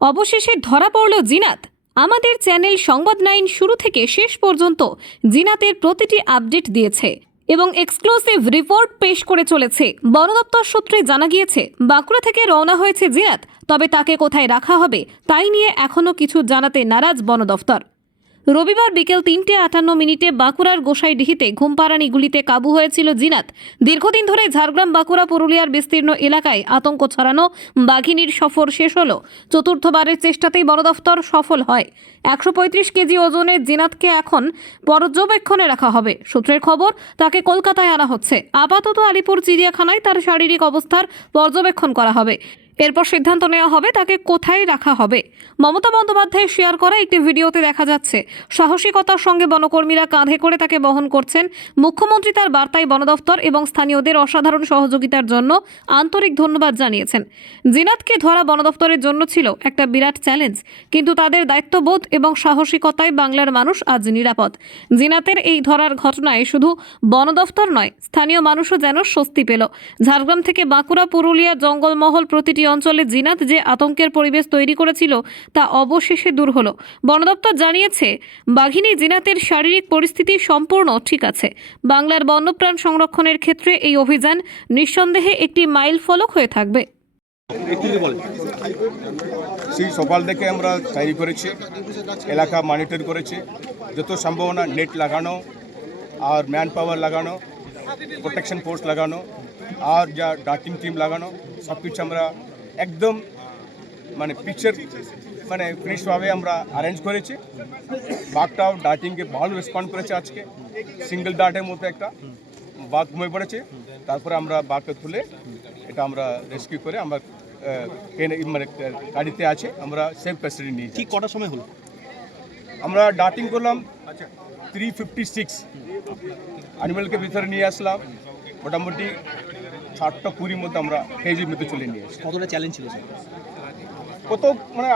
অবশেষে ধরা পড়ল জিনাত। আমাদের চ্যানেল সংবাদ 9 শুরু থেকে শেষ পর্যন্ত জিনাতের প্রতিটি আপডেট দিয়েছে এবং এক্সক্লুসিভ রিপোর্ট পেশ করে চলেছে। বন দপ্তর সূত্রে জানা গিয়েছে, বাঁকুড়া থেকে রওনা হয়েছে জিনাত, তবে তাকে কোথায় রাখা হবে তাই নিয়ে এখনও কিছু জানাতে নারাজ বন দফতর। রবিবার বিকেল 3:58 বাঁকুড়ার গোসাইডিহিতে ঘুমপাড়ানি গুলিতে কাবু হয়েছিল জিনাত। দীর্ঘদিন ধরে ঝাড়গ্রাম বাঁকুড়া পুরুলিয়ার বিস্তীর্ণ এলাকায় আতঙ্ক ছড়ানো বাঘিনীর সফর শেষ হলো। চতুর্থবারের চেষ্টাতেই বন দফতর সফল হয়। 135 কেজি ওজনের জিনাতকে এখন পর্যবেক্ষণে রাখা হবে। সূত্রের খবর, তাকে কলকাতায় আনা হচ্ছে। আপাতত আলিপুর চিড়িয়াখানায় তার শারীরিক অবস্থার পর্যবেক্ষণ করা হবে। এরপর সিদ্ধান্ত নেওয়া হবে তাকে কোথায় রাখা হবে। মমতা বন্দ্যোপাধ্যায় শেয়ার করা একটি ভিডিওতে দেখা যাচ্ছে সাহসিকতার সঙ্গে বনকর্মীরা কাঁধে করে তাকে বহন করছেন। মুখ্যমন্ত্রী তার বার্তায় বন দফতর এবং স্থানীয়দের অসাধারণ সহযোগিতার জন্য আন্তরিক ধন্যবাদ জানিয়েছেন। জিনাতকে ধরা বন দফতরের জন্য ছিল একটা বিরাট চ্যালেঞ্জ, কিন্তু তাদের দায়িত্ববোধ এবং সাহসিকতায় বাংলার মানুষ আজ নিরাপদ। জিনাতের এই ধরার ঘটনায় শুধু বন দফতর নয়, স্থানীয় মানুষও যেন স্বস্তি পেল। ঝাড়গ্রাম থেকে বাঁকুড়া পুরুলিয়া জঙ্গলমহল প্রতিটি অঞ্চলে জিনাত যে আতঙ্কের পরিবেশ তৈরি করেছিল তা অবশেষে দূর হলো। বন দপ্তর জানিয়েছে, বাঘিনী জিনাতের শারীরিক পরিস্থিতি সম্পূর্ণ ঠিক আছে। বাংলার বন্যপ্রাণ সংরক্ষণের ক্ষেত্রে এই অভিযান নিঃসন্দেহে একটি মাইল ফলক হয়ে থাকবে। সেই সকাল থেকে আমরা তৈরি করেছি, এলাকা মনিটর করেছি, যত সম্ভাবনা নেট লাগানো আর ম্যান পাওয়ার লাগানো, প্রোটেকশন ফোর্স লাগানো আর যা ডাকিং টিম লাগানো, সব কিছু আমরা একদম পিকচার ফিনিশভাবে আমরা অ্যারেঞ্জ করেছি। বাঘটাও ডাটিংকে ভালো রেসপন্ড করেছে। আজকে সিঙ্গেল ডাটের মধ্যে একটা বাঘ ঘুমিয়ে পড়েছে, তারপরে আমরা বাঘকে তুলে এটা আমরা রেস্কিউ করে আমরা গাড়িতে আছে, আমরা সেফ কাস্টাডি নিয়েছি। ঠিক কটার সময় হলো? আমরা ডাটিং করলাম 3:56, অ্যানিমেলকে ভিতরে নিয়ে আসলাম মোটামুটি 7:20 মধ্যে আমরা কেজির মধ্যে চলে নিয়ে এসেছি। কতটা চ্যালেঞ্জ ছিল স্যার? কত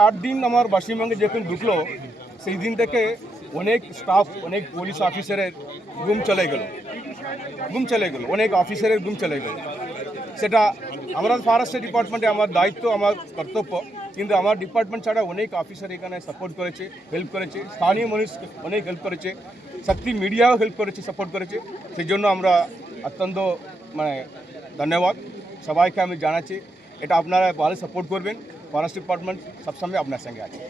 8 দিন আমার পশ্চিমবঙ্গে যখন ঢুকলো সেই দিন থেকে অনেক স্টাফ, অনেক পুলিশ অফিসারের গুম চলে গেল, অনেক অফিসারের গুম চলে গেল। সেটা আমরা ফরেস্ট ডিপার্টমেন্টে আমার দায়িত্ব, আমার কর্তব্য, কিন্তু আমার ডিপার্টমেন্ট ছাড়া অনেক অফিসার এখানে সাপোর্ট করেছে, হেল্প করেছে, স্থানীয় মানুষ অনেক হেল্প করেছে, শক্তি মিডিয়াও হেল্প করেছে, সাপোর্ট করেছে। সেই জন্য আমরা অত্যন্ত ধন্যবাদ সবাইকে আমি জানাচ্ছি। এটা আপনারা ভালো সাপোর্ট করবেন। ফরেস্ট ডিপার্টমেন্ট সবসময় আপনার সঙ্গে আছে।